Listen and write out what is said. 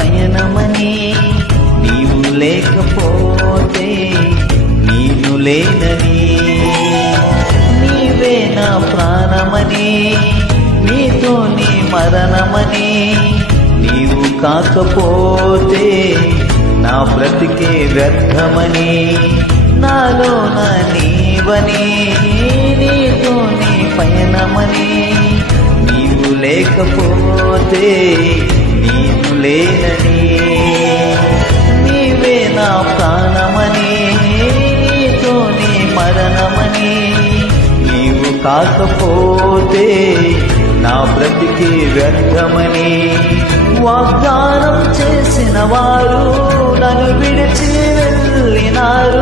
పయనమని, నీవు లేకపోతే నేను లేనని, నీవే నా ప్రాణమని, నీతోనే మరణమని, నీవు కాకపోతే నా బ్రతికే వ్యర్థమని, నాలోన నీవని, నీతోనే పయనమని, నీవు లేకపోతే నేను లేనని, నీవే నా ప్రాణమని, నీతోనే మరణమని, నీవు కాకపోతే నా బ్రతికి వ్యర్థమని. వాగ్దానం చేసిన వారు నన్ను విడిచి వెళ్ళినారు.